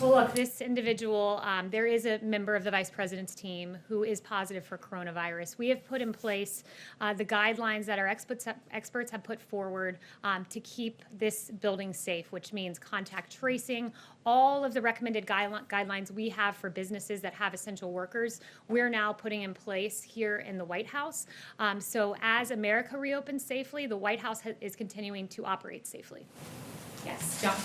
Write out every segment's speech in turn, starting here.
Well, look, this individual, there is a member of the vice president's team who is positive for coronavirus. We have put in place the guidelines that our experts have put forward to keep this building safe, which means contact tracing, all of the recommended guidelines we have for businesses that have essential workers, we're now putting in place here in the White House. So as America reopens safely, the White House is continuing to operate safely. Yes, John.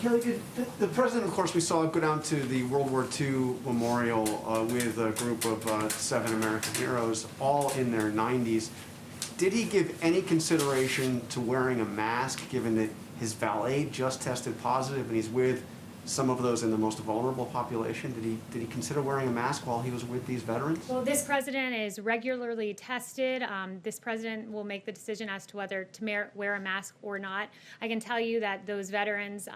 Kayleigh, the president, of course, we saw go down to the World War II memorial with a group of 7 American heroes, all in their 90s. Did he give any consideration to wearing a mask, given that his valet just tested positive and he's with some of those in the most vulnerable population? Did he consider wearing a mask while he was with these veterans? Well, this president is regularly tested. This president will make the decision as to whether to wear a mask or not. I can tell you that those veterans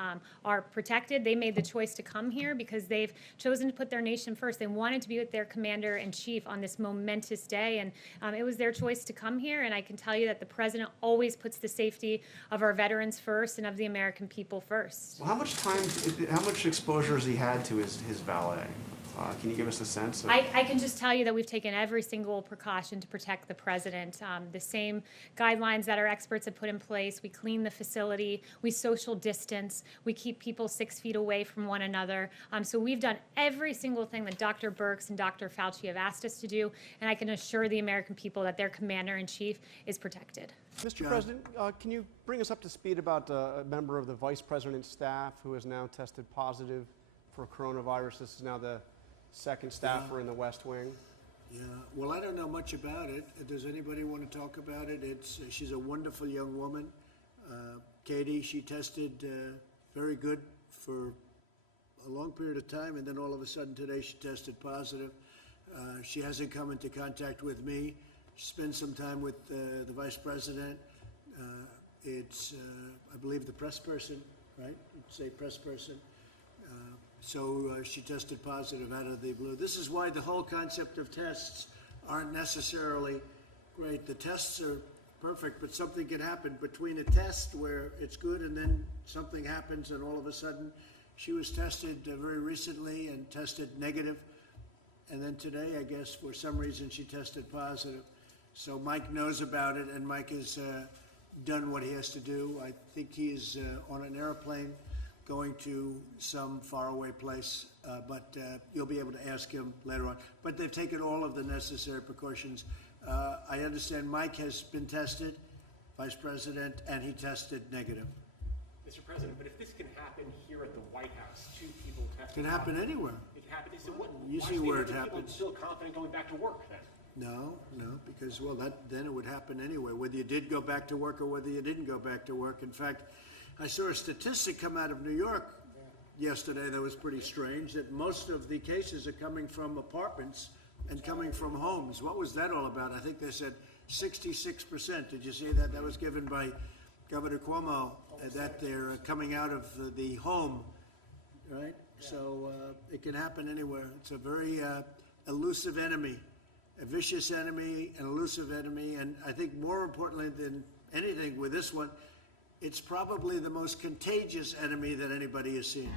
are protected. They made the choice to come here because they've chosen to put their nation first. They wanted to be with their commander-in-chief on this momentous day, and it was their choice to come here. And I can tell you that the president always puts the safety of our veterans first and of the American people first. Well, how much exposure has he had to his valet? Can you give us a sense? I can just tell you that we've taken every single precaution to protect the president. The same guidelines that our experts have put in place. We clean the facility. We social distance. We keep people 6 feet away from one another. So we've done every single thing that Dr. Birx and Dr. Fauci have asked us to do, and I can assure the American people that their commander-in-chief is protected. Mr. President, can you bring us up to speed about a member of the Vice President's staff who has now tested positive for coronavirus? This is now the second staffer in the West Wing. Yeah, well, I don't know much about it. Does anybody want to talk about it? She's a wonderful young woman. Katie, she tested very good for a long period of time, and then all of a sudden today she tested positive. She hasn't come into contact with me. She spent some time with the Vice President. I believe, the press person, right? You'd say press person. So she tested positive out of the blue. This is why the whole concept of tests aren't necessarily great. The tests are perfect, but something can happen between a test where it's good and then something happens and all of a sudden she was tested very recently and tested negative. And then today, I guess, for some reason, she tested positive. So Mike knows about it, and Mike has done what he has to do. I think he is on an airplane going to some faraway place, but you'll be able to ask him later on. But they've taken all of the necessary precautions. I understand Mike has been tested, Vice President, and he tested negative. Mr. President, but if this can happen here at the White House, 2 people tested. It can happen anywhere. It can happen. So what? You see where it happens. People still confident going back to work then? No, because, well, then it would happen anyway, whether you did go back to work or whether you didn't go back to work. In fact, I saw a statistic come out of New York yesterday that was pretty strange, that most of the cases are coming from apartments and coming from homes. What was that all about? I think they said 66%. Did you see that? That was given by Governor Cuomo, that they're coming out of the home, right? So it can happen anywhere. It's a very elusive enemy, a vicious enemy, an elusive enemy, and I think more importantly than anything with this one, it's probably the most contagious enemy that anybody has seen.